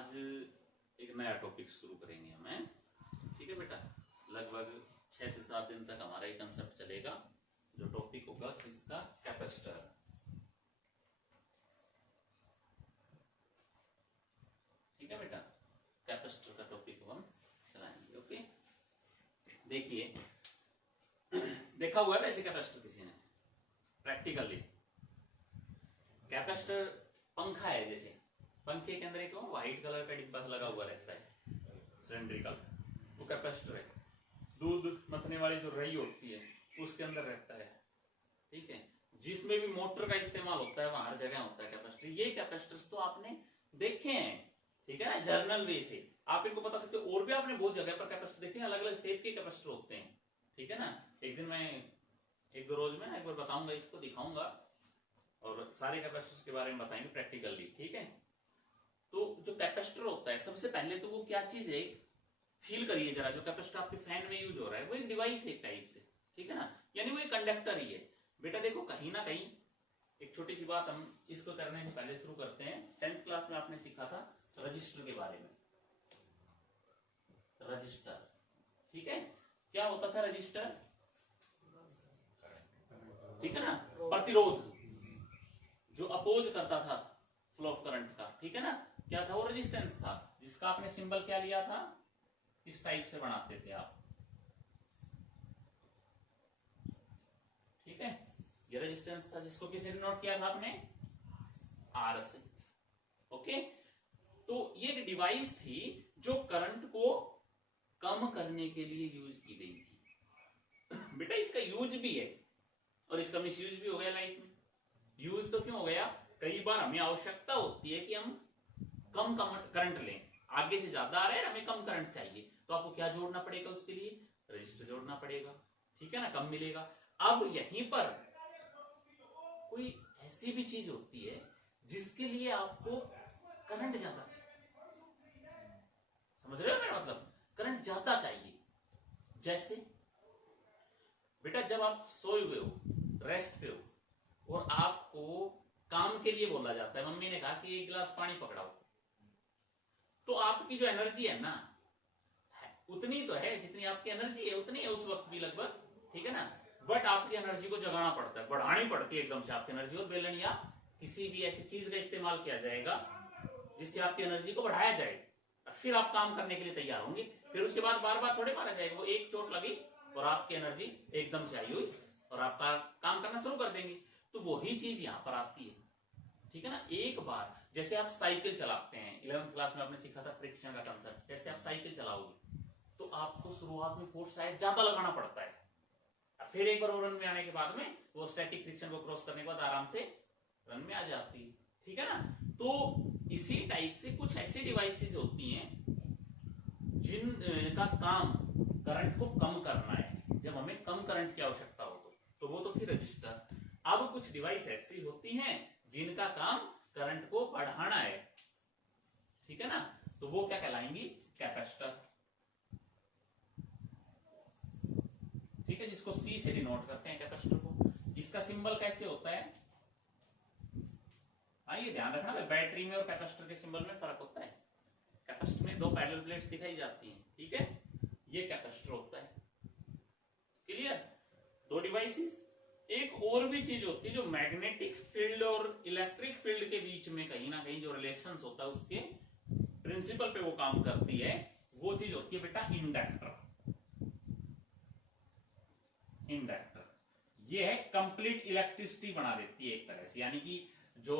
आज एक नया टॉपिक शुरू करेंगे हमें, ठीक है बेटा। लगभग 6 से 7 दिन तक हमारा ये कंसेप्ट चलेगा। जो टॉपिक होगा इसका कैपेसिटर, ठीक है बेटा। कैपेसिटर का टॉपिक हम चलाएंगे, ओके। देखिए, देखा हुआ है वैसे कैपेसिटर किसी ने प्रैक्टिकली? कैपेसिटर पंखा है, जैसे पंखे के अंदर एक व्हाइट कलर का डिब्बा लगा हुआ रहता है सिलेंड्रिकल, वो कैपेसिटर है। दूध मथने वाली जो रही होती है उसके अंदर रहता है, ठीक है। जिसमें भी मोटर का इस्तेमाल होता है वहां हर जगह होता है कैपेसिटर। ये कैपेसिटर्स तो आपने देखे हैं, ठीक है ना, जर्नल वे से आप इनको बता सकते हो। और भी आपने बहुत जगह पर कैपेसिटर देखे हैं, अलग अलग शेप के कैपेसिटर होते हैं, ठीक है ना। एक दिन मैं 1-2 रोज में एक बार बताऊंगा, इसको दिखाऊंगा और सारे कैपेसिटर्स के बारे में बताएंगे प्रैक्टिकली, ठीक है। तो जो कैपेसिटर होता है, सबसे पहले तो वो क्या चीज है, फील करिए जरा। जो कैपेसिटर आपके फैन में यूज हो रहा है वो एक डिवाइस है एक टाइप से, ठीक है ना, यानी वो एक कंडक्टर ही है बेटा। देखो कहीं ना कहीं एक छोटी सी बात हम इसको करने से पहले शुरू करते हैं। 10th क्लास में आपने सीखा था रजिस्टर के बारे में। रजिस्टर, ठीक है, क्या होता था रजिस्टर, ठीक है ना, प्रतिरोध जो अपोज करता था फ्लो ऑफ करंट का, ठीक है ना। क्या था वो, रेजिस्टेंस था, जिसका आपने सिंबल क्या लिया था, इस टाइप से बनाते थे आप, ठीक है। ये रेजिस्टेंस था जिसको किसे डिनोट किया था आपने, आर से, ओके। तो ये एक डिवाइस थी जो करंट को कम करने के लिए यूज की गई थी बेटा। इसका यूज भी है और इसका मिसयूज भी हो गया लाइफ में। यूज तो क्यों हो गया, कई बार हमें आवश्यकता होती है कि हम कम करंट लें, आगे से ज्यादा आ रहा है, हमें कम करंट चाहिए, तो आपको क्या जोड़ना पड़ेगा, उसके लिए रजिस्टर जोड़ना पड़ेगा, ठीक है ना, कम मिलेगा। अब यहीं पर कोई ऐसी भी चीज होती है जिसके लिए आपको करंट ज्यादा चाहिए, समझ रहे हो मेरा मतलब, करंट ज्यादा चाहिए। जैसे बेटा जब आप सोए हुए हो, रेस्ट पे हो और आपको काम के लिए बोला जाता है, मम्मी ने कहा कि 1 गिलास पानी पकड़ाओ, तो आपकी जो एनर्जी है ना, उतनी तो है जितनी आपकी एनर्जी है, उतनी है उस वक्त भी लगभग, ठीक है ना। बट आपकी एनर्जी को जगाना पड़ता है, बढ़ानी पड़ती है एकदम से आपकी एनर्जी, और बेलन या किसी भी ऐसी चीज का इस्तेमाल किया जाएगा जिससे आपकी एनर्जी को बढ़ाया जाए, फिर आप काम करने के लिए तैयार होंगे। फिर उसके बाद बार बार थोड़े मारा जाएगा, वो एक चोट लगी और आपकी एनर्जी एकदम से आई हुई और आपका काम करना शुरू कर देंगे। तो वही चीज यहां पर आती है, ठीक है ना। एक बार जैसे आप साइकिल चलाते हैं, 11th क्लास में आपने सीखा था फ्रिक्शन का कंसेप्ट। जैसे आप साइकिल चलाओगे तो आपको शुरुआत में फोर्स शायद ज्यादा लगाना पड़ता है, फिर एक बार रन में आने के बाद में वो स्टैटिक फ्रिक्शन को क्रॉस करने के बाद आराम से रन में आ जाती है, ठीक है ना। तो इसी टाइप से कुछ ऐसी डिवाइसेस होती हैं जिनका काम करंट को कम करना है, जब हमें कम करंट की आवश्यकता हो तो वो तो थी रजिस्टर। अब कुछ डिवाइस ऐसी होती हैं जिनका काम करंट को बढ़ाना है, ठीक है ना, तो वो क्या कहलाएंगी, कैपेसिटर, ठीक है, जिसको सी से डिनोट करते हैं कैपेसिटर को। इसका सिंबल कैसे होता है, हाँ ये ध्यान रखना, बैटरी में और कैपेसिटर के सिंबल में फर्क होता है। कैपेसिटर में 2 पैरेलल प्लेट्स दिखाई जाती हैं, ठीक है, ये कैपेसिटर होता है, क्लियर। 2 डिवाइसेस। एक और भी चीज होती है जो मैग्नेटिक फील्ड और इलेक्ट्रिक फील्ड के बीच में कहीं ना कहीं जो रिलेशंस होता है उसके प्रिंसिपल पे वो काम करती है, वो चीज होती है बेटा इंडक्टर। इंडक्टर ये है कंप्लीट इलेक्ट्रिसिटी बना देती है एक तरह से, यानी कि जो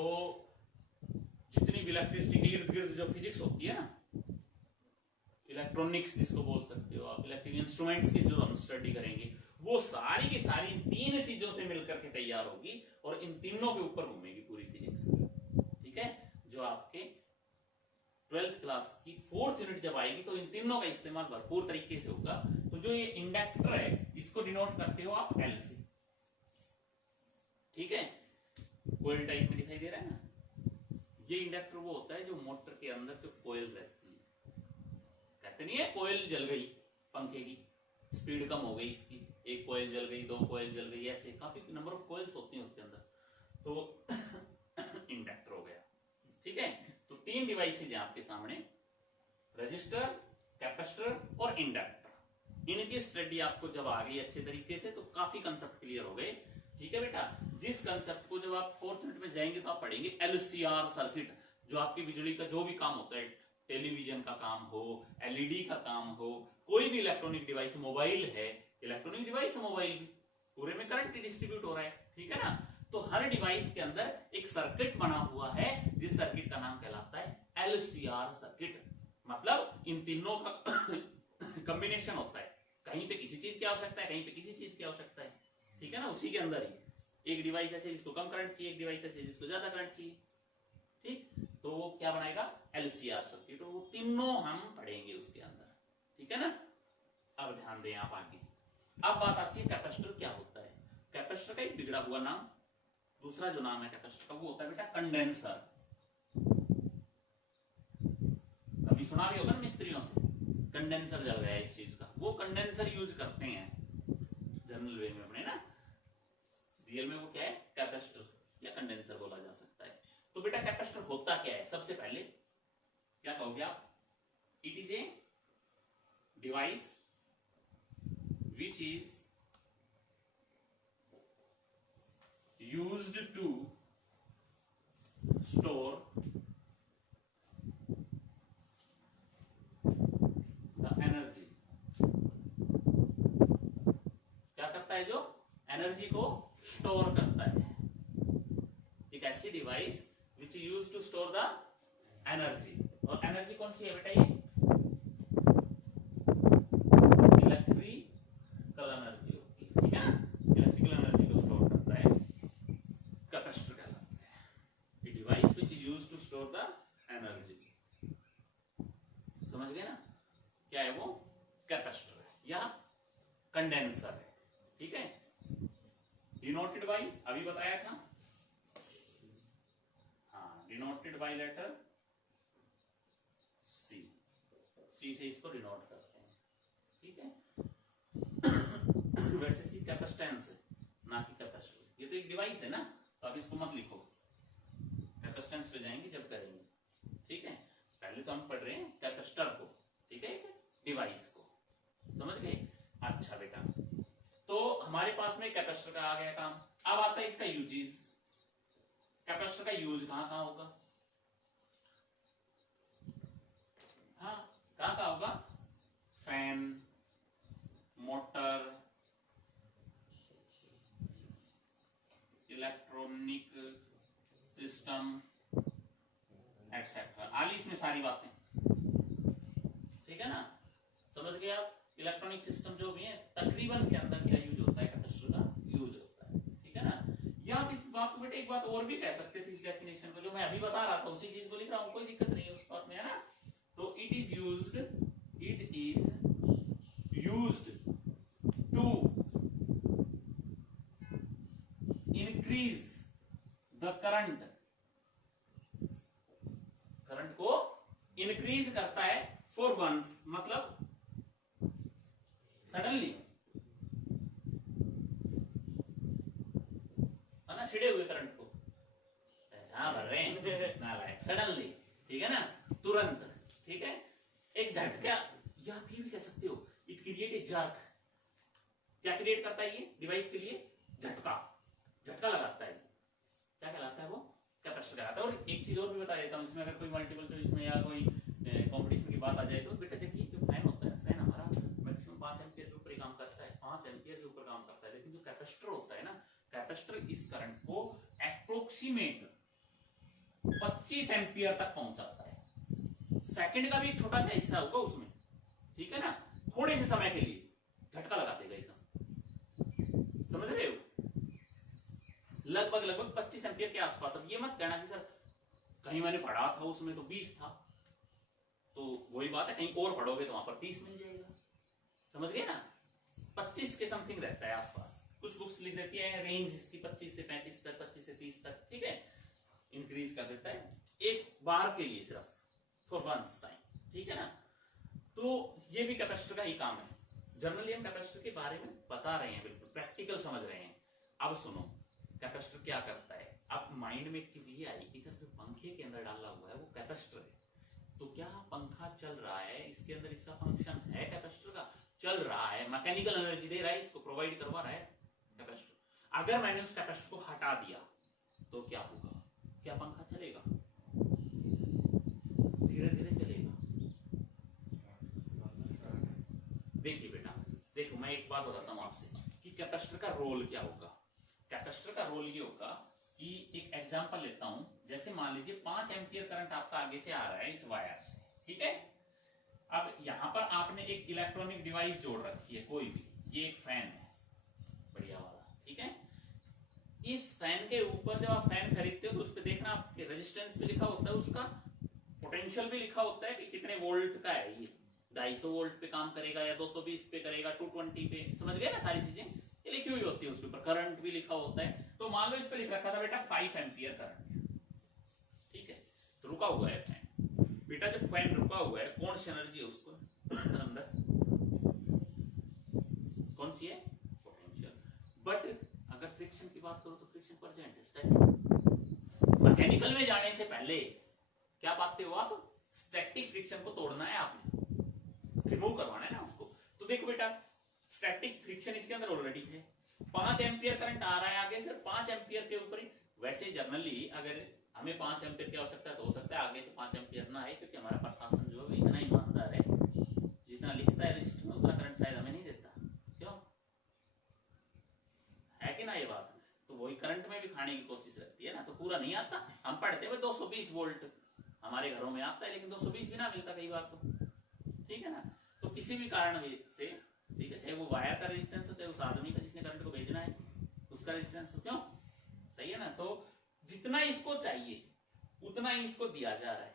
जितनी भी इलेक्ट्रिसिटी के इर्द गिर्द जो फिजिक्स होती है ना, इलेक्ट्रॉनिक्स जिसको बोल सकते हो आप, इलेक्ट्रिक इंस्ट्रूमेंट्स की जो हम स्टडी करेंगे, वो सारी की सारी 3 चीजों से मिलकर के तैयार होगी और इन तीनों के ऊपर घूमेगी पूरी फिजिक्स, ठीक है। जो आपके 12th क्लास की 4th यूनिट जब आएगी तो इन तीनों का इस्तेमाल भरपूर तरीके से होगा। तो जो ये इंडक्टर है इसको डिनोट करते हो आप एल से, ठीक है, कोयल टाइप में दिखाई दे रहा है ना। ये इंडक्टर वो होता है जो मोटर के अंदर जो कोयल रहती है, कहते नहीं है कोयल जल गई पंखे की, स्पीड कम हो गई इसकी, 1 कोयल जल गई, 2 कोयल जल गई, ऐसे काफी नंबर ऑफ कोयल्स होती हैं उसके अंदर, तो इंडक्टर हो गया, ठीक है। तो तीन डिवाइसेज हैं आपके सामने, रजिस्टर, कैपेसिटर और इंडक्टर। इनकी स्टडी आपको जब आ गई अच्छे तरीके से तो काफी कंसेप्ट क्लियर हो गए। ठीक है बेटा, जिस कंसेप्ट को जब आप 4th यूनिट में जाएंगे तो आप पढ़ेंगे एलसीआर सर्किट, जो आपकी बिजली का जो भी काम होता है, टेलीविजन का काम हो, एलईडी का काम हो, कोई भी इलेक्ट्रॉनिक डिवाइस, मोबाइल है इलेक्ट्रॉनिक डिवाइस, मोबाइल भी पूरे में करंट डिस्ट्रीब्यूट हो रहा है। ठीक है ना, तो हर डिवाइस के अंदर एक सर्किट बना हुआ है जिस सर्किट का नाम कहलाता है एलसीआर सर्किट। मतलब इन तीनों का कॉम्बिनेशन होता है, कहीं पे किसी चीज की आवश्यकता है, कहीं पे किसी चीज की आवश्यकता है। ठीक है ना, उसी के अंदर ही एक डिवाइस ऐसे जिसको कम करंट चाहिए, एक डिवाइस ऐसे जिसको ज्यादा करंट चाहिए। ठीक, तो वो क्या बनाएगा, एलसीआर सर्किट, वो तीनों हम पढ़ेंगे उसके अंदर। ठीक है ना, अब ध्यान दें आप आगे। अब बात आती है कैपेसिटर क्या होता है। कैपेसिटर का एक बिगड़ा हुआ नाम, दूसरा जो नाम है कैपेसिटर का वो होता है बेटा कंडेंसर। कभी सुना भी होगा ना मिस्त्रियों से, कंडेंसर जल गया इस चीज का, वो कंडेंसर यूज करते हैं जनरल वे में अपने ना, रियल में वो क्या है, कैपेसिटर या कंडेंसर बोला जा सकता है। तो बेटा कैपेसिटर होता क्या है, सबसे पहले क्या कहोगे आप, it is a device which is used to store the energy। क्या करता है, जो एनर्जी को स्टोर करता है, एक ऐसी device which use to store the energy. और एनर्जी कौन सी है बेटा, ये एनर्जी होती है। ठीक है ना, इलेक्ट्रिकल एनर्जी को स्टोर करता है, कैपेसिटर कहलाता है। A device which is used to store the energy. समझ गए ना, क्या है वो, कैपेसिटर है या कंडेंसर है। ठीक है, डिनोटेड बाय, अभी बताया था, हाँ, डिनोटेड बाय लेटर सी, सी से इसको डिनोट करते हैं। ठीक है, वैसे सी कैपेसिटेंस है ना कि कैपेसिटर, ये तो एक डिवाइस है ना, तो आप इसको मत लिखो, कैपेसिटेंस पे जाएंगे जब करेंगे। ठीक है, पहले तो हम पढ़ रहे हैं कैपेसिटर को, ठीक है, डिवाइस को, समझ गए। अच्छा बेटा, तो हमारे पास में कैपेसिटर का आ गया काम। अब आता है इसका यूजेस। कैपेसिटर का यूज कहां कहां होगा, हाँ कहां कहां होगा, fan, motor, electronic system etcetera, आली इसमें सारी बातें। ठीक है ना, समझ गए आप। इलेक्ट्रॉनिक सिस्टम जो भी है तकरीबन के अंदर क्या यूज होता है, कैपेसिटर का यूज होता है। ठीक है ना, या आप इस बात को बेटे एक बात और भी कह सकते थे, इस डेफिनेशन को जो मैं अभी बता रहा था उसी चीज को लिख रहा हूं, कोई दिक्कत नहीं है उस बात में, है ना। तो it is used to increase the current, current को इंक्रीज करता है फॉर वंस, मतलब सडनली, है ना, छिड़े हुए करंट को हाँ भर रहे हैं नालायक, सडनली, ठीक है ना, तुरंत। ठीक है, एक झटका, या आप ये भी कह सकते हो इट क्रिएट ए जर्क। क्या क्रिएट करता है ये डिवाइस के लिए, झटका, झटका लगाता है, क्या कहलाता है वो, कैपेसिटर कहलाता है। और एक चीज और भी बता देता हूँ इसमें, अगर कोई मल्टीपल चॉइस में या कोई कंपटीशन की बात आ जाए तो बेटा देखिए, जो फैन होता है, फैन हमारा मैक्सिमम 5 एम्पियर के ऊपर काम करता है, 5 एम्पियर के ऊपर काम करता है, लेकिन जो कैपेसिटर होता है ना, कैपेसिटर इस करंट को अप्रोक्सीमेट 25 एम्पियर तक पहुंचाता है। सेकंड का भी एक छोटा सा हिस्सा होगा उसमें, ठीक है ना, थोड़े से समय के लिए झटका लगा देगा एकदम, समझ रहे हो, लगभग 25 एम्पियर के आसपास। अब ये मत कहना कि सर कहीं मैंने पढ़ा था उसमें तो 20 था, तो वही बात है, कहीं और पढ़ोगे तो वहां पर 30 मिल जाएगा, समझ गए ना। 25 के समथिंग रहता है आसपास, कुछ बुक्स लिख देती है रेंज इसकी 25 से 35 तक, 25 से 30 तक, ठीक है, इंक्रीज कर देता है एक बार के लिए सिर्फ, फॉर वंस टाइम, ठीक है ना। तो ये भी कैपेसिटर का ही काम है। जनरली हम कैपेसिटर के बारे में बता रहे हैं, बिल्कुल प्रैक्टिकल समझ रहे हैं। अब सुनो कैपेसिटर क्या करता है, अब माइंड में एक चीज ये आई कि सर जो पंखे के अंदर डाला हुआ है वो कैपेसिटर है, तो क्या पंखा चल रहा है, इसके अंदर इसका फंक्शन है कैपेसिटर का, चल रहा है, मैकेनिकल एनर्जी दे रहा है, इसको प्रोवाइड करवा रहा है कैपेसिटर। अगर मैंने उस कैपेसिटर को हटा दिया तो क्या होगा, क्या पंखा चलेगा, धीरे धीरे चलेगा। देखिए बेटा, देखो मैं एक बात बताता हूं आपसे कि कैपेसिटर का रोल क्या होगा। कैपेसिटर का रोल ये होगा कि एक एग्जांपल लेता हूं, जैसे मान लीजिए 5 एम्पियर करंट आपका आगे से आ रहा है इस वायर से, ठीक है। अब यहां पर आपने एक इलेक्ट्रॉनिक डिवाइस जोड़ रखी है कोई भी, ये एक फैन है बढ़िया वाला, ठीक है। इस फैन के ऊपर जब आप फैन खरीदते हो तो उस पर देखना आपके रेजिस्टेंस भी लिखा होता है, उसका पोटेंशियल भी लिखा होता है कि कितने वोल्ट का है, ये 250 वोल्ट पे काम करेगा या 220 पे करेगा, 220 पे, समझ गए ना, सारी चीजें ये लिखी हुई होती है, उसके ऊपर करंट भी लिखा होता है। तो मान लो इस पे लिख रखा था बेटा 5 एम्पियर करंट, ठीक है, तो रुका हुआ है फैन। बेटा जो फैन रुका हुआ है कौन सी एनर्जी है उसको अंदर, कौन सी है, पोटेंशियल। बट अगर फ्रिक्शन की बात करो तो फ्रिक्शन परसेंट है, स्टैटिक। मैकेनिकल में जाने से पहले क्या पाते हो आप, स्टैटिक फ्रिक्शन को तोड़ना है, आपने रिमूव करवाना है ना उसको। तो देखो बेटा स्टैटिक फ्रिक्शन इसके अंदर ऑलरेडी है, 5 एम्पियर करंट आ रहा है आगे से, 5 एम्पियर के ऊपर ही। वैसे जनरली अगर हमें 5 एम्पियर की आवश्यकता है तो हो सकता है आगे से 5 एम्पियर ना आए, क्योंकि हमारा प्रशासन जो है इतना ईमानदार है, जितना लिखता है रजिस्टर में उतना करंट शायद हमें नहीं देता, क्यों है कि ना ये बात। तो वही करंट में भी खाने की कोशिश रहती है ना, तो पूरा नहीं आता। हम पढ़ते हुए 220 वोल्ट हमारे घरों में आता है, लेकिन 220 भी ना मिलता कई बार, तो ठीक है ना। तो किसी भी कारण से, ठीक है, चाहे वो वायर का रेजिस्टेंस हो, चाहे उस आदमी का जिसने करंट को भेजना है उसका रेजिस्टेंस हो, क्यों, सही है ना। तो जितना इसको चाहिए उतना ही इसको दिया जा रहा है,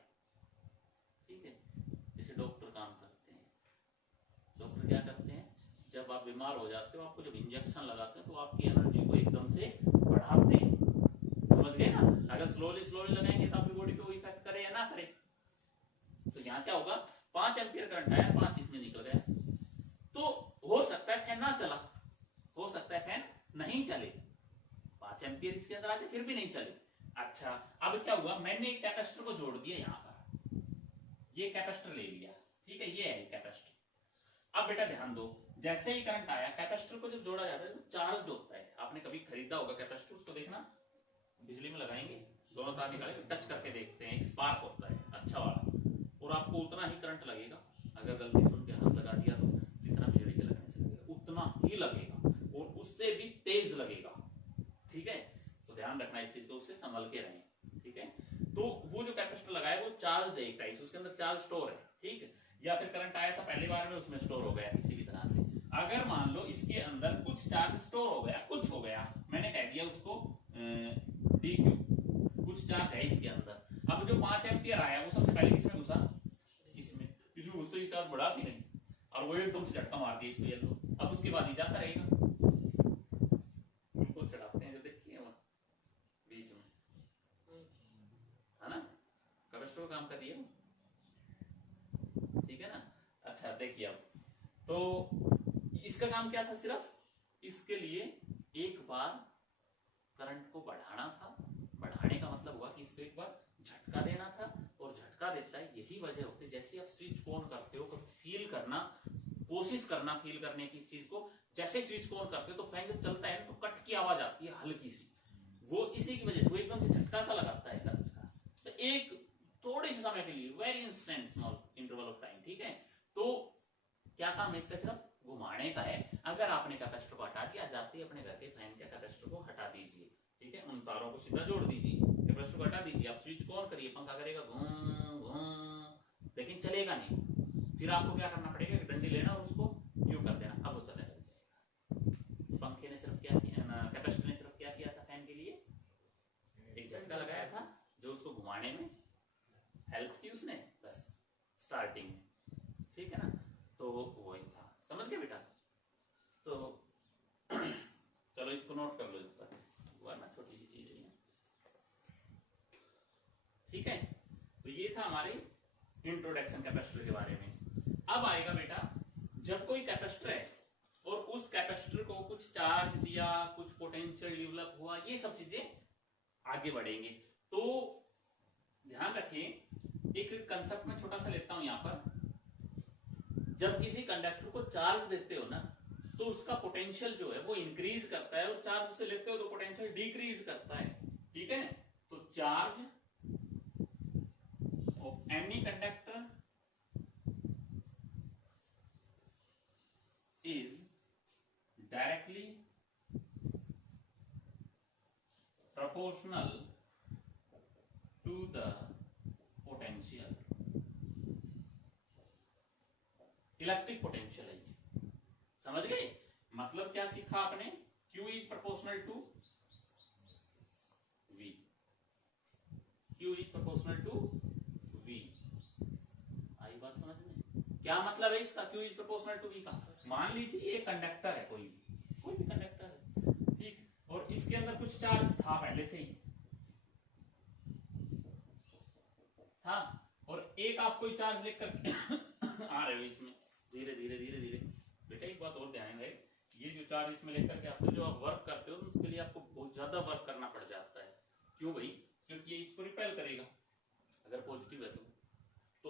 ठीक है। जैसे डॉक्टर काम करते हैं, डॉक्टर क्या करते हैं, जब आप बीमार हो जाते हो आपको जब इंजेक्शन लगाते हैं तो आपकी एनर्जी को एकदम से बढ़ाते हैं, समझ गए ना। अगर स्लोली स्लोली लगाएंगे तो आपकी बॉडी पे वो इफेक्ट करे या ना करे। तो यहाँ क्या होगा, 5 एम्पियर करंट आया, 5 इसमें निकल गया, तो हो सकता है फैन ना चला, हो सकता है फैन नहीं चले, 5 एम्पियर इसके अंदर आते फिर भी नहीं चले। अच्छा अब क्या हुआ, मैंने एक कैपेसिटर को जोड़ दिया यहाँ पर, ये कैपेसिटर ले लिया, ठीक है, ये है कैपेसिटर। अब बेटा ध्यान दो, जैसे ही करंट आया कैपेसिटर को जब जोड़ा जाता है तो चार्ज होता है। आपने कभी खरीदा होगा कैपेसिटर, उसको देखना बिजली में लगाएंगे, दोनों तार निकालेंगे, टच करके देखते हैं, एक स्पार्क होता है अच्छा वाला, और आपको उतना ही करंट लगेगा। अगर गलती सुन के हाथ लगा दिया तो जितना बिजली के लगने से लगेगा उतना ही लगेगा, और उससे भी तेज लगेगा, ठीक है। तो ध्यान रखना इस चीज को, उससे संभल के रहें, ठीक है। तो वो जो कैपेसिटर लगाया वो चार्ज है एक टाइप से, उसके अंदर चार्ज स्टोर है, ठीक है। या फिर करंट आया था पहली बार में उसमें स्टोर हो गया किसी भी तरह से। अगर मान लो इसके अंदर कुछ चार्ज स्टोर हो गया, कुछ हो गया, मैंने कह दिया उसको dq, कुछ चार्ज है इसके अंदर। अब जो 5 एम्पियर आया वो सबसे पहले किसमें घुसा, इसमें, इसमें घुसते ही चार्ज बढ़ा थी नहीं, और वो एकदम से झटका मार दिया इसको, ये लो। अब उसके बाद ही जाता रहेगा, उनको चढ़ाते हैं जो देखिए वो बीच में, है ना, कैपेसिटर काम कर रही है, ठीक है ना। अच्छा देखिए अब तो इसका काम क्या था, सिर्फ इसके लिए एक बार करंट को बढ़ाना था। बढ़ाने का मतलब हुआ कि इसको एक बार झटका देना था, और झटका देता है, यही वजह होती है जैसे आप स्विच ऑन करते हो, कभी फील करना, कोशिश करना फील करने की इस चीज को। जैसे स्विच ऑन करते हो तो फैन जब चलता है तो कट की आवाज आती है हल्की सी, वो इसी की वजह से वो एकदम से झटका सा लगाता है करंट का, तो एक थोड़े से समय के लिए, very instant small interval of time, ठीक है। तो क्या काम है इसका, सिर्फ घुमाने का है। अगर आपने कैपेसिटर को हटा दिया, जाते ही अपने घर के फैन के कैपेसिटर को हटा दीजिए, ठीक है, उन तारों को सीधा जोड़ दीजिए, कैपेसिटर को हटा दीजिए, आप स्विच ऑन करिए, पंखा करेगा घूम घूम, लेकिन चलेगा नहीं। फिर आपको क्या करना पड़ेगा, डंडी लेना और उसको यूं कर देना, अब वो चलने लग जाएगा। पंखे ने सिर्फ क्या किया, कैपेसिटर ने सिर्फ क्या किया था, फैन के लिए एक झटका लगाया था जो उसको घुमाने में हेल्प की उसने, बस स्टार्टिंग में, ठीक है ना। तो वही था, समझ गए बेटा। तो चलो इसको नोट कर लो, इस पर वरना छोटी सी चीज है, ठीक है। तो ये था हमारे इंट्रोडक्शन कैपेसिटर के बारे में। अब आएगा बेटा, जब कोई कैपेसिटर है और उस कैपेसिटर को कुछ चार्ज दिया, कुछ पोटेंशियल डेवलप हुआ, ये सब चीजें आगे बढ़ेंगे। तो ध्यान रखें, एक कंसेप्ट में छोटा सा लेता हूं यहां पर, जब किसी कंडक्टर को चार्ज देते हो ना तो उसका पोटेंशियल जो है वो इंक्रीज करता है, और चार्ज उसे लेते हो तो पोटेंशियल डिक्रीज करता है। ठीक है, तो charge of any conductor is directly proportional to the potential, electric potential है। समझ गए? मतलब क्या सीखा आपने? Q is proportional to V, Q is proportional to V। आई बात समझ में? क्या मतलब है इसका Q is proportional to V का? मान लीजिए ये कंडक्टर है, कोई भी कंडक्टर है, ठीक, और इसके अंदर कुछ चार्ज था पहले से ही था, और एक आप कोई चार्ज लेकर आ रहे हो इसमें धीरे धीरे धीरे धीरे। बेटा एक बात और ध्यान रहे, ये जो चार्ज इसमें लेकर के आते हो, जो आप वर्क करते हो उसके लिए आपको बहुत ज्यादा वर्क करना पड़ जाता है। क्यों भाई? क्योंकि ये इसको रिपेल करेगा अगर पॉजिटिव है तो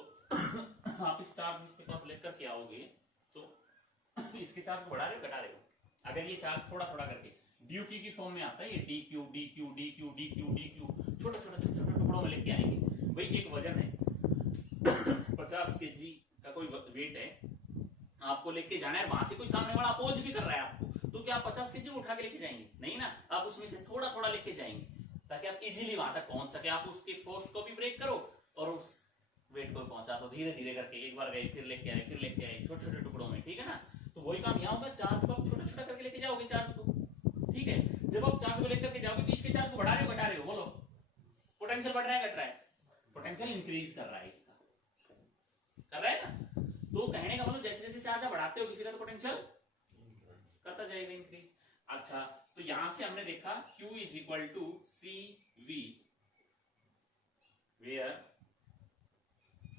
आप इस चार्ज इसके पास लेकर के आओगे तो इसके चार्ज को बढ़ा रहे हो घटा रहे हो। अगर ये चार्ज थोड़ा थोड़ा करके ड्यू की फॉर्म में आता है, ये D Q D Q D Q D Q D Q छोटे छोटे छोटे छोटे टुकड़ों में लेके आएंगे। भाई एक वजन है 50 kg का कोई वेट है, आपको लेके जाना है, वहां से कोई सामने वाला अपोज भी कर रहा है आपको, तो क्या आप 50 kg उठा के लेके जाएंगे? नहीं ना, आप उसमें से थोड़ा थोड़ा लेके जाएंगे ताकि आप इजीली वहां तक पहुंच सके। आप उसके फोर्स को भी ब्रेक करो और उस वेट को पहुंचा दो धीरे धीरे करके। एक बार गए फिर लेके आए फिर लेके आए छोटे छोटे टुकड़ों में, ठीक है ना? तो वही काम यहाँ होगा, चार्ज को आप छोटा छोटा करके लेके जाओगे चार्ज को, ठीक है? जब आप चार्ज को लेकर के जाओगे तो इसके चार्ज को बढ़ा रहे हो घटा रहे हो? बोलो, पोटेंशियल बढ़ रहा है घट रहा है? पोटेंशियल इंक्रीज कर रहा है, इसका कर रहा है ना? तो कहने का मतलब जैसे जैसे चार्ज बढ़ाते हो किसी का तो पोटेंशियल करता जाएगा इंक्रीज। अच्छा, तो यहां से हमने देखा Q is equal to CV, where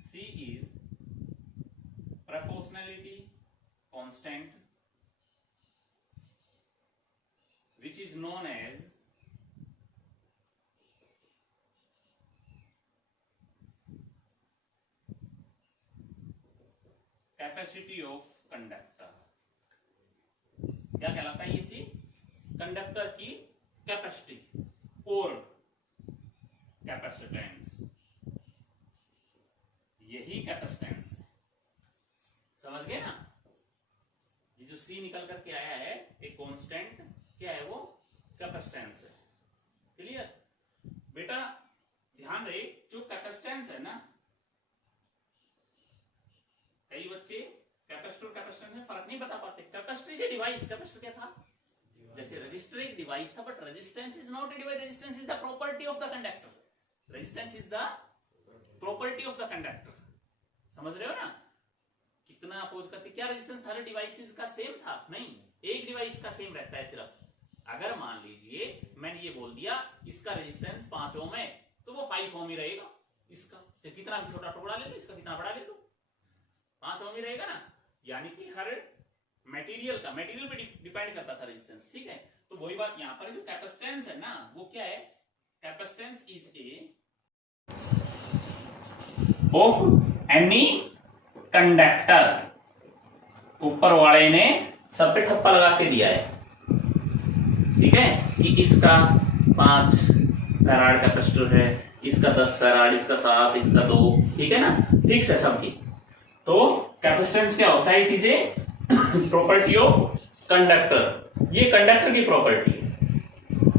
C is proportionality constant which is known as capacity of conductor. क्या कहलाता है ये? सी कंडक्टर की कैपेसिटी और कैपेसिटेंस, यही कैपेसिटेंस है। समझ गए ना? ये जो सी निकल करके आया है एक कांस्टेंट, क्या है वो? कैपेसिटेंस है। क्लियर? बेटा ध्यान रहे, जो कैपेसिटेंस है ना, कई बच्चे कैपेसिटर कैपेसिटेंस में फर्क नहीं बता पाते। Capacitor is a device, capacitor क्या था? जैसे रजिस्टर एक डिवाइस था, but resistance is not a device, resistance is the property of the conductor. Resistance is the property of the conductor. समझ रहे हो ना? कितना अपोज करते? क्या रेजिस्टेंस हर डिवाइसेस का सेम था? नहीं, एक डिवाइस का सेम रहता है सिर्फ। अगर मान लीजिए मैंने ये बोल दिया इसका रेजिस्टेंस 5 ओम है, तो वो 5 ओम ही रहेगा। इसका चाहे कितना भी छोटा टुकड़ा ले लो, इसका कितना बड़ा ले लो, 5 ओम ही रहेगा ना। यानी कि हर मटेरियल पे डिपेंड करता था रेजिस्टेंस, ठीक है? तो वही बात यहां पर जो कैपेसिटेंस है ना, वो क्या है? Capacitance is a of any conductor. ऊपर वाले ने सब पे ठप्पा लगा के दिया है, ठीक है? कि इसका 5 फैराड कैपेसिटर है, इसका 10 फैराड, इसका 7, इसका 2, ठीक है ना? फिक्स है सबकी। तो कैपेसिटेंस क्या होता है? It is a property of conductor. ये कंडक्टर की प्रॉपर्टी है।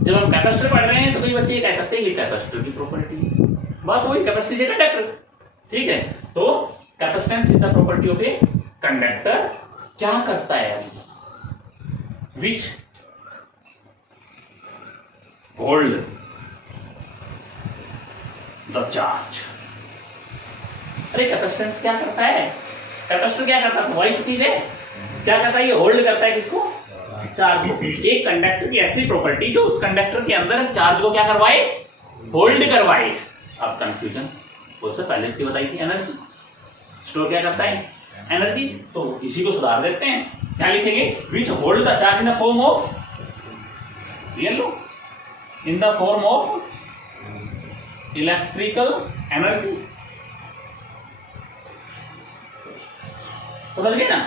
जब हम कैपेसिटर पढ़ रहे हैं तो कई बच्चे ये कह सकते हैं ये कैपेसिटर की प्रॉपर्टी है। बात वही, कैपेसिटी इज ए कंडक्टर, ठीक है? तो capacitance is the property of a conductor. क्या करता है अभी? Which hold the charge. अरे कैपेसिटेंस क्या करता है? कैपेसिटर क्या करता है? वही चीज है। क्या करता है? ये होल्ड करता है किसको? चार्ज को। एक कंडक्टर की ऐसी प्रॉपर्टी जो उस कंडक्टर के अंदर चार्ज को क्या करवाए? होल्ड करवाए। अब कंफ्यूजन उससे पहले की बताई थी, एनर्जी स्टोर क्या करता है? एनर्जी। तो इसी को सुधार देते हैं, क्या लिखेंगे? Which hold the charge in the form of, real low, in the form of electrical energy, समझ गए ना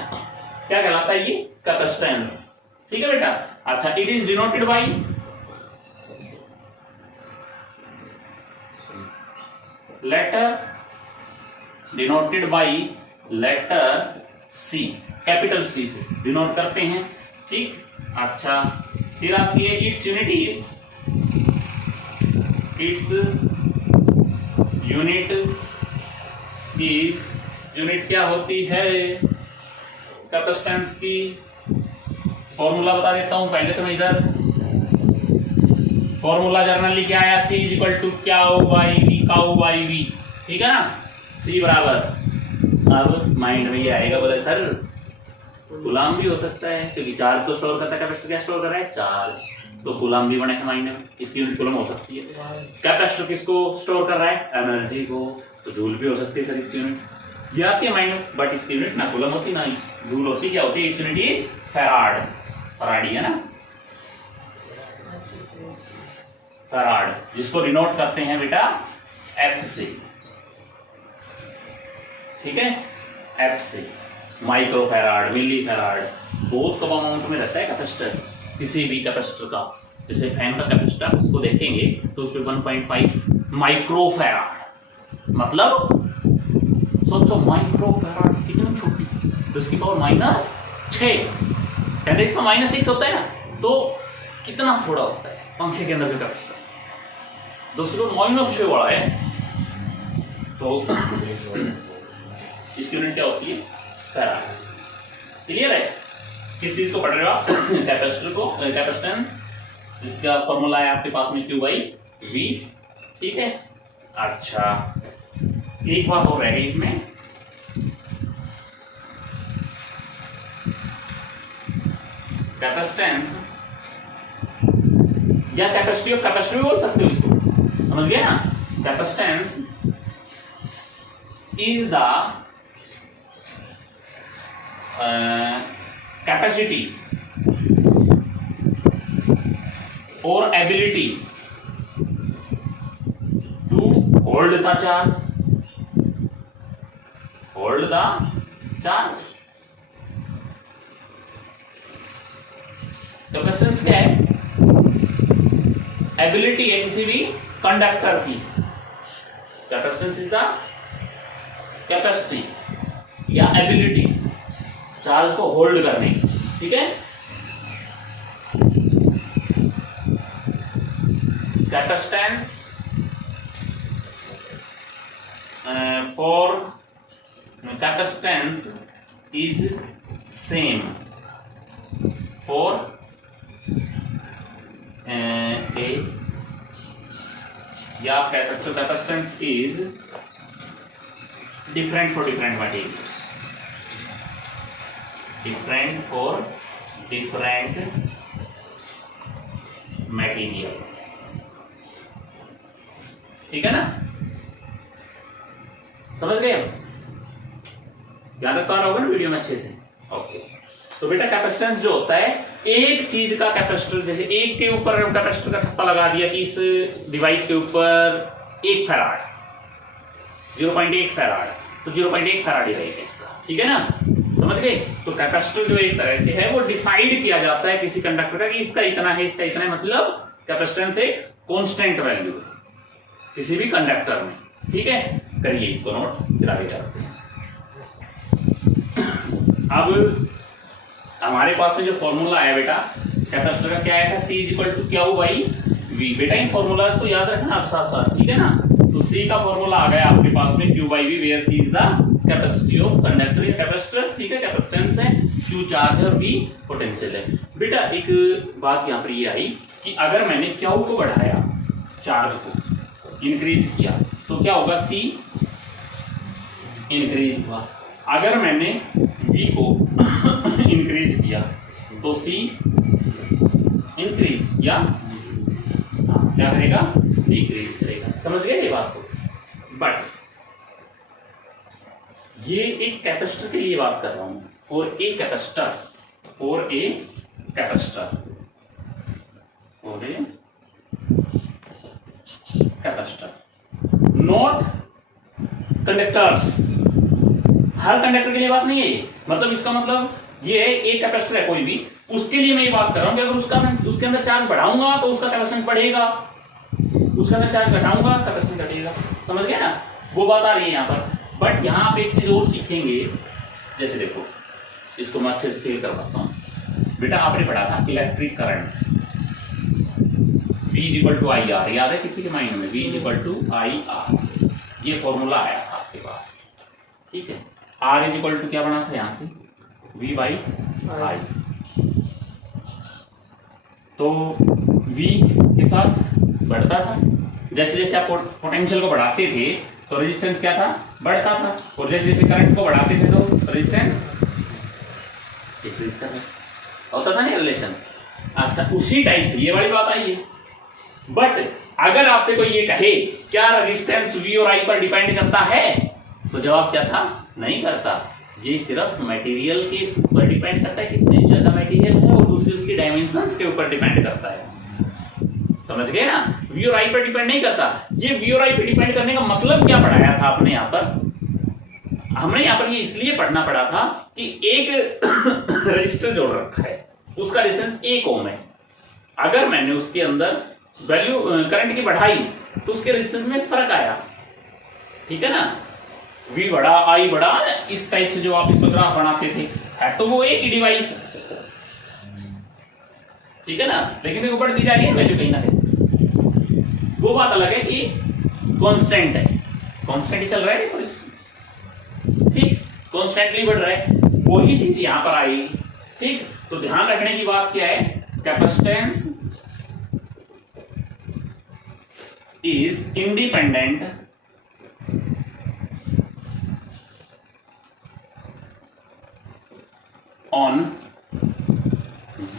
क्या कहलाता है ये? कैपेसिटेंस। ठीक है बेटा। अच्छा, it is denoted by letter, denoted by letter C, capital C से डिनोट करते हैं। ठीक। अच्छा, फिर आपकी its unit is, its unit is, unit क्या होती है कैपेसिटेंस की? फॉर्मूला बता देता हूं पहले तो मैं इधर। फॉर्मूला जर्नली क्या आया? C is equal to Q by V, Q by V. ठीक है ना? सी बराबर, अब माइंड में ये आएगा, बोले सर गुलाम भी हो सकता है क्योंकि चार्ज को स्टोर करता है, कैपेसिटर क्या स्टोर कर रहा है? चार्ज, तो गुलाम भी बने माइंड में, इसकी यूनिट कूलम हो सकती है। कैपेसिटर किसको स्टोर कर रहा है? एनर्जी को, तो जूल भी हो सकती है सर इसकी यूनिट। ये आती है माइंड में, बट इसकी यूनिट ना कूलम होती ना ही जूल होती। क्या होती है? इस यूनिट इज फैराड, फराडी है ना, फैराड, जिसको डिनोट करते हैं बेटा एफ से। ठीक है, एफ से। माइक्रो फैराड, मिली फैराड, बहुत कम अमाउंट में रहता है कैपेसिटर किसी भी कैपेसिटर का। जैसे फैन का कैपेसिटर उसको देखेंगे तो उस पर 1.5 माइक्रो फैराड, मतलब सोचो माइक्रो फैराड कितनी छोटी, 10 की पावर -6, 10 का -6 होता है ना, तो कितना थोड़ा होता है पंखे के अंदर जो कैपेसिटर, 10 की पावर -6 वाला है। तो इसकी यूनिट क्या होती है? फैराड। क्लियर है? किस चीज को पढ़ रहे हो आप? कैपेसिटर को, कैपेसिटेंस, जिसका फॉर्मूला है आपके पास में Q बाई V। ठीक है। अच्छा, एक बात और रह गई इसमें, कैपेसिटेंस या कैपेसिटी ऑफ कैपेसिटर भी बोल सकते हो इसको, समझ गए ना? Capacitance is the capacity or ability to hold the charge, hold the charge। Capacitance क्या है? एबिलिटी है किसी भी कंडक्टर की। कैपेसिटेंस इज द कैपेसिटी या एबिलिटी चार्ज को होल्ड करने की। ठीक है। Capacitance for capacitance is same for a, या आप कह सकते हो capacitance is different for different material, different for different material. ठीक है ना? समझ गए? याद रखा होगा ना वीडियो में अच्छे से। ओके, तो बेटा कैपेसिटेंस जो होता है, एक चीज का कैपेसिटर, जैसे एक के ऊपर कैपेसिटर का ठप्पा लगा दिया कि इस डिवाइस के ऊपर 1 फैराड, 0.1 फैराड, तो 0.1 फैराड ही रहेगा इसका। ठीक है ना? समझ गए? तो कैपेसिटर जो एक तरह से है वो डिसाइड किया जाता है किसी कंडक्टर का कि इसका इतना है, इसका इतना है, मतलब कैपेसिटेंस एक कांस्टेंट वैल्यू है किसी भी कंडक्टर में। ठीक है, करिए इसको नोट, फिर आगे चलते हैं। अब हमारे पास में जो फॉर्मूला है बेटा कैपेसिटर का, क्या आया था? C is equal to Q by V। बेटा इन फॉर्मूलाज को याद रखना आप साथ साथ। ठीक है ना? तो C का फॉर्मूला आ गया आपके पास में Q by V, where C is the capacity of conductor या कैपेसिटर। ठीक है, कैपेसिटेंस है, Q चार्ज और V पोटेंशियल है। बेटा एक बात यहाँ पर ये आई कि अगर मैंने Q को बढ़ाया, चार्ज को इंक्रीज किया, तो क्या होगा? C इंक्रीज हुआ। अगर मैंने V को इंक्रीज किया तो C इंक्रीज या क्या करेगा? डिक्रीज करेगा। समझ गए ये बात को? बट ये एक कैपेसिटर के लिए बात कर रहा हूं, for a capacitor, for a capacitor, for a capacitor. Not conductors, her conductor के लिए बात नहीं है ये, मतलब इसका मतलब ये है एक कैपेसिटर है कोई भी, उसके लिए मैं ये बात कर रहा हूं कि अगर उसके अंदर चार्ज बढ़ाऊंगा तो उसका कैपेसिटेंस बढ़ेगा, उसके अंदर चार्ज घटाऊंगा कैपेसिटेंस घटेगा, समझ गए ना, वो बात आ रही है यहाँ पर। बट यहाँ आप एक चीज और सीखेंगे, जैसे देखो इसको मैं अच्छे से फील करवाता हूँ। बेटा आपने पढ़ा था इलेक्ट्रिक करंट V = IR, याद है किसी के माइंड में? V = IR, ये फॉर्मूला आया था आपके पास, ठीक है। R = क्या बना था यहाँ से? V/I, तो V के साथ बढ़ता था, जैसे जैसे आप पोटेंशियल को बढ़ाते थे तो रेजिस्टेंस क्या था? बढ़ता था, और जैसे जैसे करंट को बढ़ाते थे तो रेजिस्टेंस डिक्रीज कर रहा होता था ना रिलेशन। अच्छा, उसी टाइप से ये वाली बात आई है। बट अगर आपसे कोई ये कहे क्या रेजिस्टेंस V और I पर डिपेंड करता है, तो जवाब क्या था? नहीं करता। ये सिर्फ मटेरियल के ऊपर डिपेंड करता है, किस नेचर का मटेरियल है, और दूसरी उसकी डायमेंशंस के ऊपर डिपेंड करता है, समझ गए ना। V और I पर डिपेंड नहीं करता। ये V और I पर डिपेंड करने का मतलब क्या पढ़ाया था आपने यहाँ पर? हमने यहाँ पर ये इसलिए पढ़ना पड़ा था कि एक रजिस्टर जोड़ रखा है, उसका रेजिस्टेंस 1 ओम है। अगर मैंने उसके अंदर वैल्यू करंट की बढ़ाई तो उसके रेजिस्टेंस में फर्क आया, ठीक है ना। V बढ़ा, I बढ़ा, इस टाइप से जो आप इसका ग्राफ बनाते थे, है तो वो एक ही डिवाइस, ठीक है ना, लेकिन देखो बढ़ती जा रही है वैल्यू कहीं ना कहीं। वो बात अलग है कि कांस्टेंट है, कांस्टेंट ही चल रहा है, ठीक, कांस्टेंटली बढ़ रहा है, वही चीज यहां पर आई, ठीक। तो ध्यान रखने की बात क्या है? Capacitance is independent on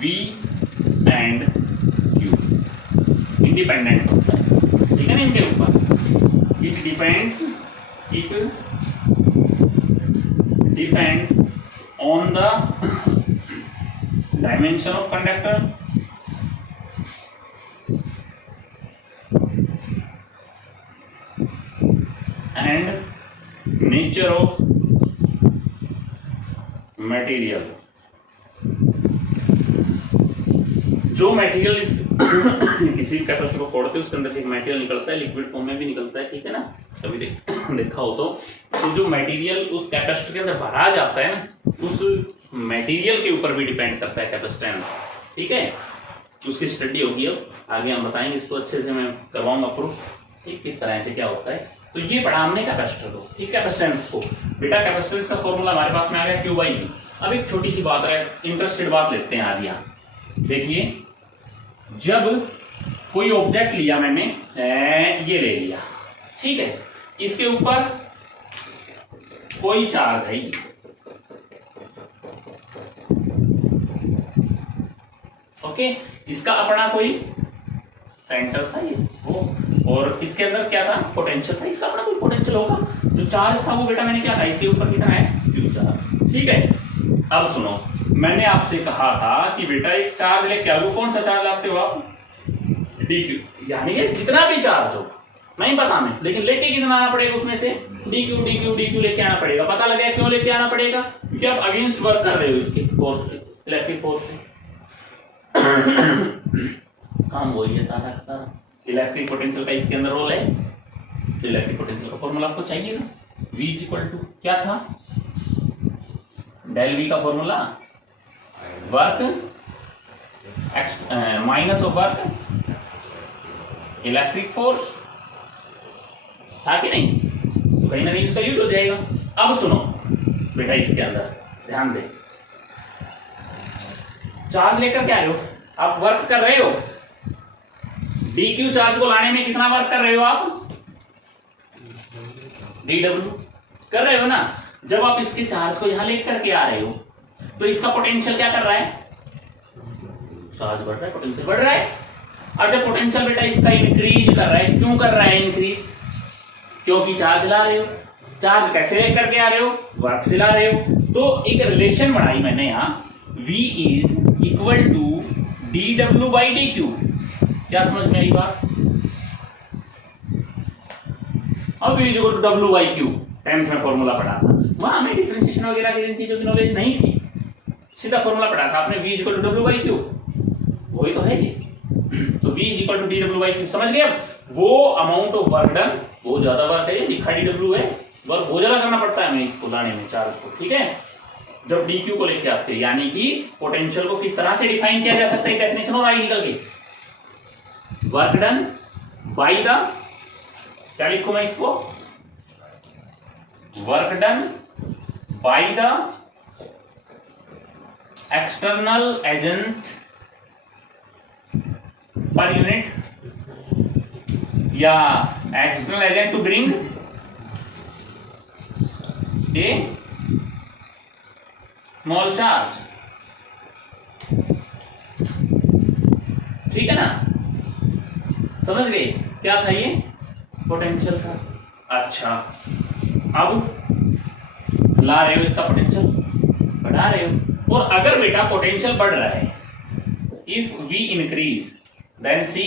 V and Q, independent होता है, ठीक है ना, इनके ऊपर। It depends on the dimension of conductor and nature of material. जो मटेरियल इस किसी भी कैपेसिटर को फोड़ते हैं उसके अंदर से एक मटेरियल निकलता है, लिक्विड फॉर्म में भी निकलता है, ठीक है ना, कभी देखा हो तो जो मटेरियल उस कैपेसिटर के अंदर भरा जाता है ना, उस मटेरियल के ऊपर भी डिपेंड करता है कैपेसिटेंस, ठीक है। उसकी स्टडी होगी, अब आगे हम बताएंगे इसको, अच्छे से मैं करवाऊंगा प्रूफ, ठीक, किस तरह से क्या होता है। तो ये पढ़ा हमने कैपेसिटर को, ठीक, कैपेसिटेंस को। बेटा कैपेसिटेंस का फॉर्मूला हमारे पास में आ गया Q/V। अब एक छोटी सी बात है, इंटरेस्टेड बात लेते हैं आज यहाँ। देखिए, जब कोई ऑब्जेक्ट लिया मैंने, ये ले लिया, ठीक है, इसके ऊपर कोई चार्ज है, ओके, इसका अपना कोई सेंटर था ये वो, और इसके अंदर क्या था? पोटेंशियल था, इसका अपना कोई पोटेंशियल होगा। जो चार्ज था वो बेटा मैंने क्या था, इसके ऊपर कितना है? Q चार्ज, ठीक है। अब सुनो, मैंने आपसे कहा था कि बेटा एक चार्ज लेके आओ, कौन सा चार्ज लाते हो आप? dq, यानी कि जितना भी चार्ज हो, नहीं पता हमें, लेकिन लेके कितना आना पड़ेगा उसमें से? dq लेके आना पड़ेगा। पता लगा क्यों लेके आना पड़ेगा? क्योंकि आप अगेंस्ट वर्क कर रहे हो इसके फोर्स के, इलेक्ट्रिक फोर्स से। काम वही है सारा सारा, इलेक्ट्रिक पोटेंशियल का इसके अंदर रोल है, तो इलेक्ट्रिक पोटेंशियल का फॉर्मूला आपको चाहिए ना। V = क्या था? डेल V का formula work minus of work electric force था कि नहीं? तो कहीं ना कहीं उसका यूज हो जाएगा। अब सुनो बेटा, इसके अंदर ध्यान दे, चार्ज लेकर के आए हो, आप वर्क कर रहे हो, dq चार्ज को लाने में कितना वर्क कर रहे हो आप? dw कर रहे हो ना। जब आप इसके चार्ज को यहां लेकर के आ रहे हो तो इसका पोटेंशियल क्या कर रहा है? चार्ज बढ़ रहा है, पोटेंशियल बढ़ रहा है। और जब पोटेंशियल बेटा इसका इंक्रीज कर रहा है, क्यों कर रहा है इंक्रीज? क्योंकि चार्ज ला रहे हो। चार्ज कैसे लेकर के आ रहे हो? वर्क से ला रहे हो। तो एक रिलेशन बनाई मैंने यहां, V is equal to dw/dq। क्या समझ में आई बात? और V equal to W by Q 10th में फॉर्मूला पढ़ा था, वहां हमें डिफरेंशिएशन वगैरह की चीजों की नॉलेज नहीं थी, सीधा फॉर्मूला पढ़ा था आपने V equal to W by Q, वही तो है ये। तो V equal to dW by Q, समझ गए? वो अमाउंट ऑफ वर्क डन, बहुत ज्यादा वर्क है, लिखा dW है, वर्क बहुत ज्यादा करना पड़ता है हमें इसको लाने में, चार्ज को, ठीक है, जब dQ को लेके आते हैं। यानी कि पोटेंशियल को किस तरह से डिफाइन किया जा सकता है, डेफिनेशन और आई निकल के, वर्क डन बाई द, क्या लिखूं मैं इसको, work done by the external agent per unit, या external agent to bring a small charge, ठीक है ना, समझ गए क्या था ये, पोटेंशियल था। अच्छा, अब ला रहे हो इसका पोटेंशियल, बढ़ा रहे हो, और अगर बेटा पोटेंशियल बढ़ रहा है, if V increase then C,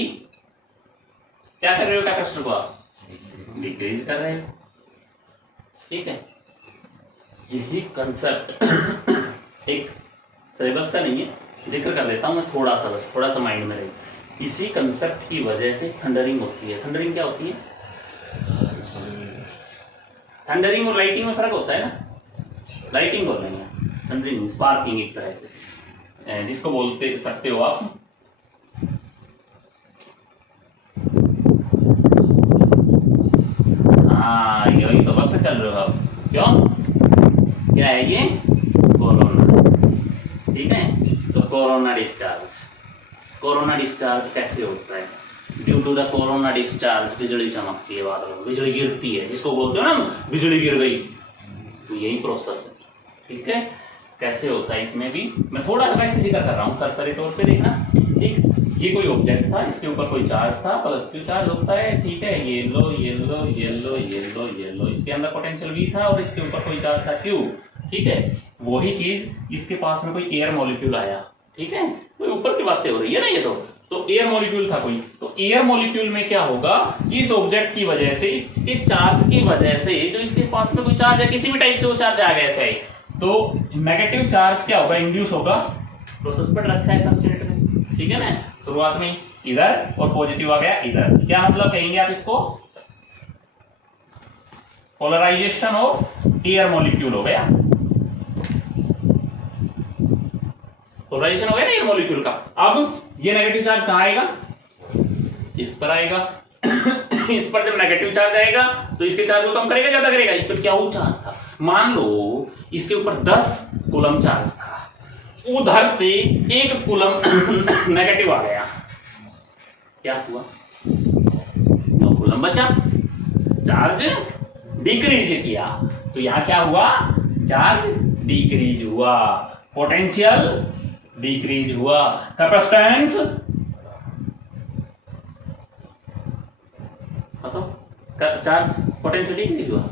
क्या कर रहे हो कैपेसिटर को आप, डिक्रीज कर रहे हो, ठीक है। यही कंसेप्ट एक सिलेबस का नहीं है, जिक्र कर देता हूं मैं थोड़ा सा, बस थोड़ा सा माइंड में रहे। इसी कंसेप्ट की वजह से थंडरिंग होती है। थंडरिंग क्या होती है, थंडरिंग और लाइटिंग में फर्क होता है ना, लाइटिंग बोल रही है, थंडरिंग स्पार्किंग एक तरह से, जिसको बोलते सकते हो आप। हाँ, यही तो वक्त चल रहे हो आप, क्यों, क्या है ये, कोरोना, ठीक है। तो कोरोना डिस्चार्ज, कोरोना डिस्चार्ज कैसे होता है, due to the corona discharge बिजली चमकती है, बादल बिजली गिरती है, जिसको बोलते हो ना बिजली गिर गई, तो यही प्रोसेस है, ठीक है। कैसे होता है इसमें भी मैं थोड़ा सा वैसे जिक्र कर रहा हूँ, सरसरी तौर पे देखना, ठीक। ये कोई ऑब्जेक्ट था, इसके ऊपर कोई चार्ज था, प्लस क्यू चार्ज होता है, ठीक है, yellow yellow yellow yellow yellow, इसके अंदर पोटेंशियल V था और इसके ऊपर कोई चार्ज था Q, ठीक है। वही चीज इसके पास में कोई एयर मॉलिक्यूल आया, ठीक है, कोई ऊपर की बातें हो रही है ना ये, तो एयर मॉलिक्यूल था कोई, तो एयर मॉलिक्यूल में क्या होगा, इस ऑब्जेक्ट की वजह से, इसके चार्ज की वजह से, जो इसके पास में कोई चार्ज है, किसी भी टाइप से वो चार्ज आ गया ऐसे, तो नेगेटिव चार्ज क्या होगा, इंड्यूस होगा, प्रोसेस पर रखा है फर्स्ट में, ठीक है ना, शुरुआत में इधर, और पॉजिटिव आ गया इधर, क्या मतलब कहेंगे आप इसको, पोलराइजेशन ऑफ एयर मॉलिक्यूल हो गया, पोलराइजेशन हो गया ना एयर मॉलिक्यूल का। अब ये नेगेटिव चार्ज कहां आएगा, इस पर आएगा इस पर जब नेगेटिव चार्ज आएगा तो इसके चार्ज को कम करेगा, ज्यादा करेगा, इस पर क्या वो चार्ज था, मान लो इसके ऊपर 10 कूलम चार्ज था, उधर से 1 कूलम नेगेटिव आ गया, क्या हुआ, 2 कूलम बचा, चार्ज डिक्रीज किया, तो यहां क्या हुआ, चार्ज डिक्रीज हुआ, पोटेंशियल डिक्रीज हुआ, कैपेसिटेंस बताओ, चार्ज पोटेंशियल डिक्रीज हुआ,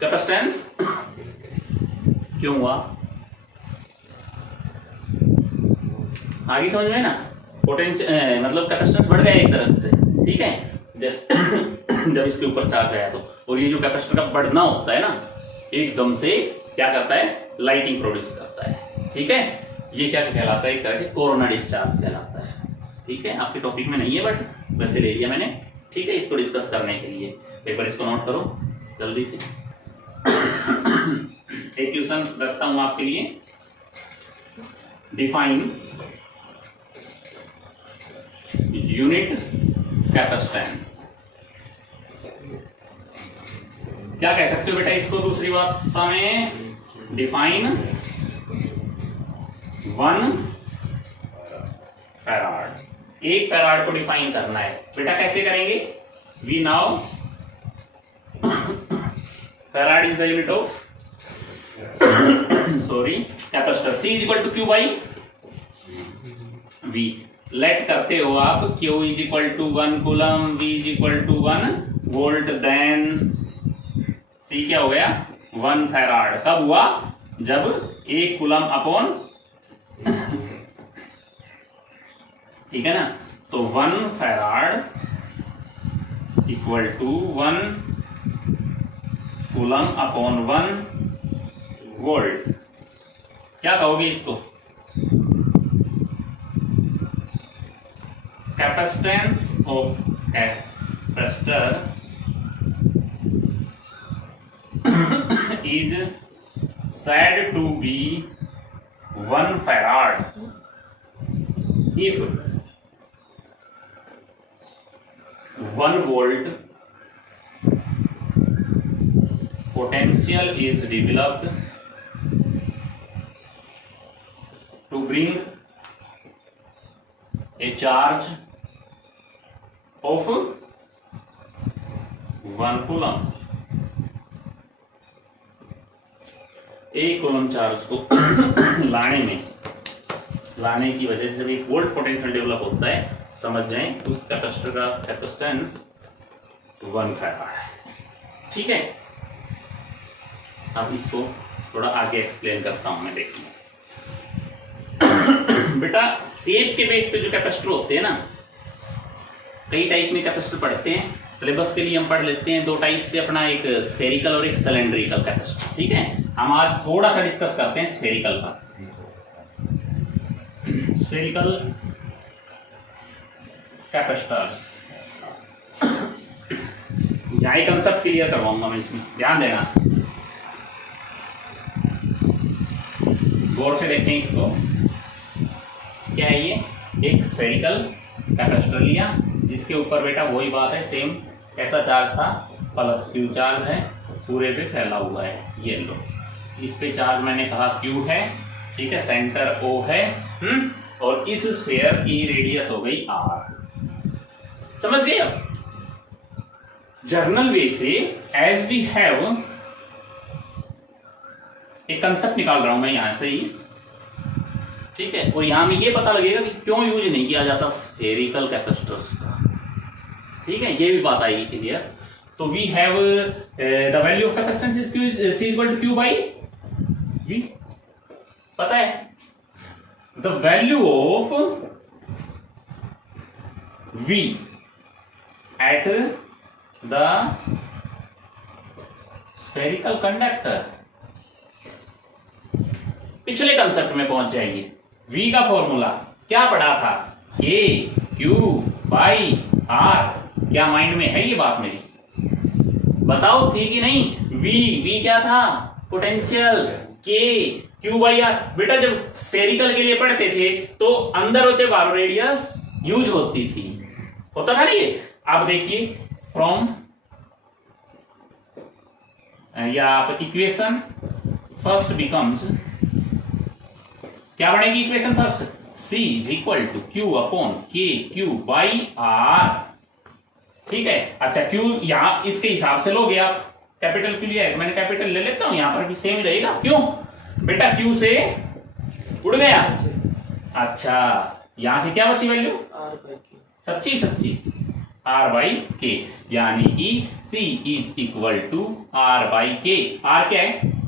कैपेसिटेंस क्यों हुआ, आगे समझ में ना, पोटेंशियल मतलब कैपेसिटेंस बढ़ गया एक तरफ से, ठीक है, जब इसके ऊपर चार्ज आया तो, और ये जो कैपेसिटर का बढ़ना होता है ना, एकदम से क्या करता है, लाइटिंग प्रोड्यूस करता है, ठीक है, ये क्या कहलाता है, एक तरह से कोरोना डिस्चार्ज कहलाता है, ठीक है। आपके टॉपिक में नहीं है बट वैसे ले लिया मैंने, ठीक है, इसको डिस्कस करने के लिए, एक बार इसको नोट करो जल्दी से। एक क्वेश्चन रखता हूं आपके लिए, डिफाइन यूनिट कैपेसिटेंस, क्या कह सकते हो बेटा इसको, दूसरी बात में डिफाइन 1 फैराड, 1 फैराड को डिफाइन करना है बेटा, कैसे करेंगे, we now farad is the unit of sorry capacitor, C is equal to Q by V, let करते हो आप, Q is equal to 1 coulomb, V is equal to 1 volt, then C क्या हो गया, 1 फैराड, कब हुआ, जब 1 कूलम अपॉन ठीक है ना, तो 1 farad equal to 1 coulomb upon 1 volt. क्या कहोगे इसको? Capacitance of capacitor is said to be 1 farad if 1 volt potential is developed to bring a charge of 1 coulomb। एक कूलम चार्ज को लाने की वजह से जब एक वोल्ट पोटेंशियल डेवलप होता है, समझ जाएं उस कैपेसिटर का कैपेसिटेंस 1 फैराड है। ठीक है, अब इसको थोड़ा आगे एक्सप्लेन करता हूं मैं, देखिए बेटा शेप के बेस पे जो कैपेसिटर होते हैं ना, कई टाइप में कैपेसिटर पढ़ते हैं, सिलेबस के लिए हम पढ़ लेते हैं 2 टाइप से अपना, एक स्फेरिकल और एक सिलेंड्रिकल कैपेसिटर। ठीक है, हम आज थोड़ा सा डिस्कस करते हैं स्फेरिकल का। स्फेरिकल कैपेसिटर्स, यहाँ एक कंसेप्ट क्लियर करवाऊंगा मैं, इसमें ध्यान देना, गौर से देखें इसको। क्या है ये? एक स्फेरिकल कैपेसिटर लिया, जिसके ऊपर बेटा वही बात है सेम, कैसा चार्ज था? प्लस क्यू चार्ज है, पूरे पे फैला हुआ है। ये लो, इस पे चार्ज मैंने कहा क्यू है, ठीक है, सेंटर ओ है, और इस स्फीयर की रेडियस हो गई आर। समझ गए? अब जर्नल वे से एज वी हैव, एक कंसेप्ट निकाल रहा हूं मैं यहां से ही, ठीक है, और यहां में ये पता लगेगा कि क्यों यूज नहीं किया जाता स्फेरिकल कैपेसिटर्स का। ठीक है, ये भी बात आएगी क्लियर। तो we have the value of capacitance is Q, C equal to Q by V, पता है? The value of V at the spherical conductor, पिछले कंसेप्ट में पहुंच जाइए। V का फॉर्मूला क्या पढ़ा था? K Q by R। क्या माइंड में है ये बात मेरी? बताओ, थी कि नहीं? V क्या था? Potential. K Q by R। बेटा जब स्फेरिकल के लिए पढ़ते थे तो अंदर होते बार रेडियस यूज होती थी, होता था ना ये। आप देखिए फ्रॉम, या आप इक्वेशन फर्स्ट बिकम्स, क्या बनेगी equation first? C is equal to Q upon K Q by R। ठीक है, अच्छा Q यहां इसके हिसाब से लोगे आप, कैपिटल Q लिया है, मैंने कैपिटल ले लेता हूं, यहां पर भी सेम ही रहेगा। क्यों बेटा? Q से उड़ गया, अच्छा यहां से क्या बची वैल्यू? सच्ची सच्ची R बाई K, यानी कि C is equal to R by K। R क्या है?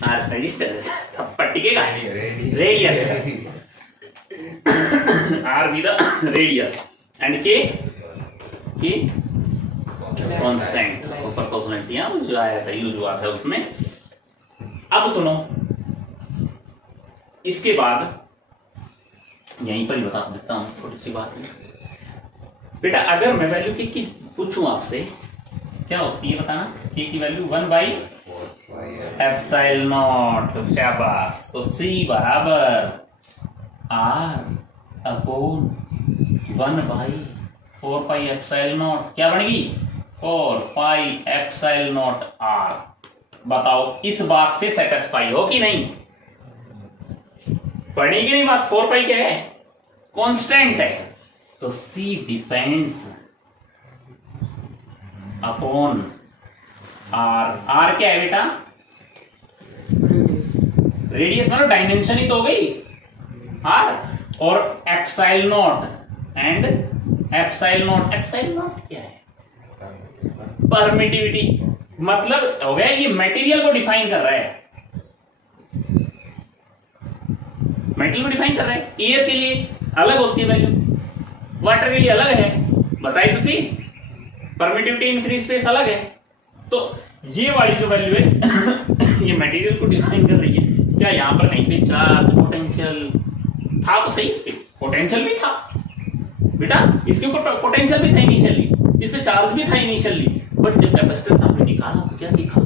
रजिस्टर, थप्पड़ टिकेगा, रेडियस है, R be the radius and K constant, ऊपर कांस्टेंट जो आया था, यूज हुआ था उसमें। अब सुनो, इसके बाद यहीं पर ही बता देता हूं थोड़ी सी बात बेटा। अगर मैं वैल्यू की पूछूं आपसे, क्या होती है बताना? के की वैल्यू 1 बाई एप्सिलॉन नॉट, तो शाबाश। तो C बराबर R upon 1 by 4 pi epsilon not, क्या बनेगी? 4 पाई एप्सिलॉन नॉट R। बताओ इस बात से सेटिस्फाई हो कि नहीं? पढ़ी कि नहीं बात? 4 पाई क्या है? कांस्टेंट है, तो C depends upon R। R क्या है बेटा? रेडियस मतलब डायमेंशन ही तो हो गई R, और epsilon not and epsilon not. Epsilon not क्या है? परमिटिविटी, मतलब हो गया ये मटेरियल को डिफाइन कर रहा है, मटेरियल को डिफाइन कर रहा है। एयर के लिए अलग होती है वैल्यू, वाटर के लिए अलग है, बताई तो थी, परमिटिविटी इन फ्री स्पेस अलग है। तो ये वाली जो वैल्यू है ये मटेरियल को डिफाइन कर रही है। क्या यहाँ पर कहीं पे चार्ज पोटेंशियल था? तो सही, इस पे पोटेंशियल भी था बेटा, इसके ऊपर पोटेंशियल भी था इनिशियली, इस पे चार्ज भी था इनिशियली, बट जब कैपेसिटेंस आपने निकाला तो क्या सीखा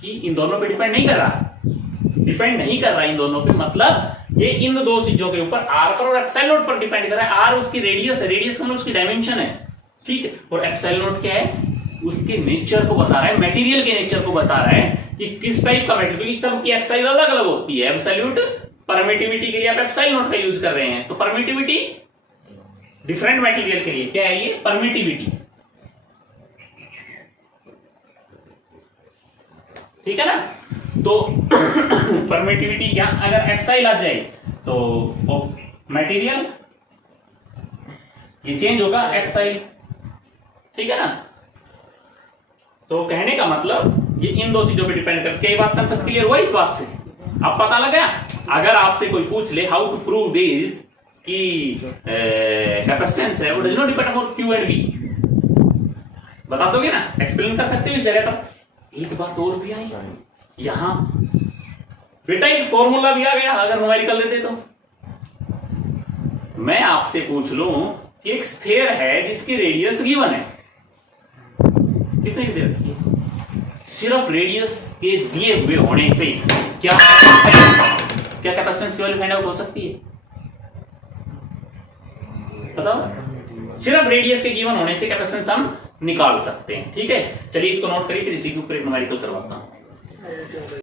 कि इन दोनों पे डिपेंड नहीं कर रहा, डिपेंड नहीं कर रहा इन दोनों पे, मतलब ये इन दो चीजों के ऊपर आर पर और एप्सिलॉन नोट पर डिपेंड कर रहा है। आर उसकी रेडियस है, रेडियस का मतलब उसकी डायमेंशन है, ठीक है, और एप्सिलॉन नोट क्या है? उसके नेचर को बता रहा है, मटेरियल के नेचर को बता रहा है कि किस टाइप का मटेरियल, क्योंकि सबकी एप्सिलॉन अलग अलग होती है। एब्सोल्यूट परमिटिविटी के लिए आप एप्सिलॉन नोट का यूज कर रहे हैं, तो परमिटिविटी डिफरेंट मटेरियल के लिए क्या है? ये परमिटिविटी, ठीक है ना। तो परमिटिविटी या अगर एक्साइल आ जाए तो मटेरियल ये चेंज होगा एक्साइल, ठीक है ना। तो कहने का मतलब ये इन दो चीजों पे डिपेंड करती है। ये बात कंसेप्ट क्लियर हुआ इस बात से? अब पता लगा, अगर आपसे कोई पूछ ले हाउ टू प्रूव दिस कि कैपेसिटेंस है वो does not depend upon Q and V, बता दोगे ना, एक्सप्लेन कर सकते हो इस जगह पर। एक बात और भी आई यहां बेटा, एक फॉर्मूला भी आ गया, अगर न्यूमेरिकल देते तो। मैं आपसे पूछ लूं कि एक स्फीयर है जिसकी रेडियस गिवन है, कितने की दे रखी है, सिर्फ रेडियस के दिए हुए होने से क्या कैपेसिटेंस की वैल्यू फाइंड आउट हो सकती है? बताओ, सिर्फ रेडियस के गिवन होने से कैपेसिटेंस हम निकाल सकते हैं, ठीक है। चलिए इसको नोट करिए, फिर इसी के ऊपर एक न्यूमेरिकल करवाता हूं।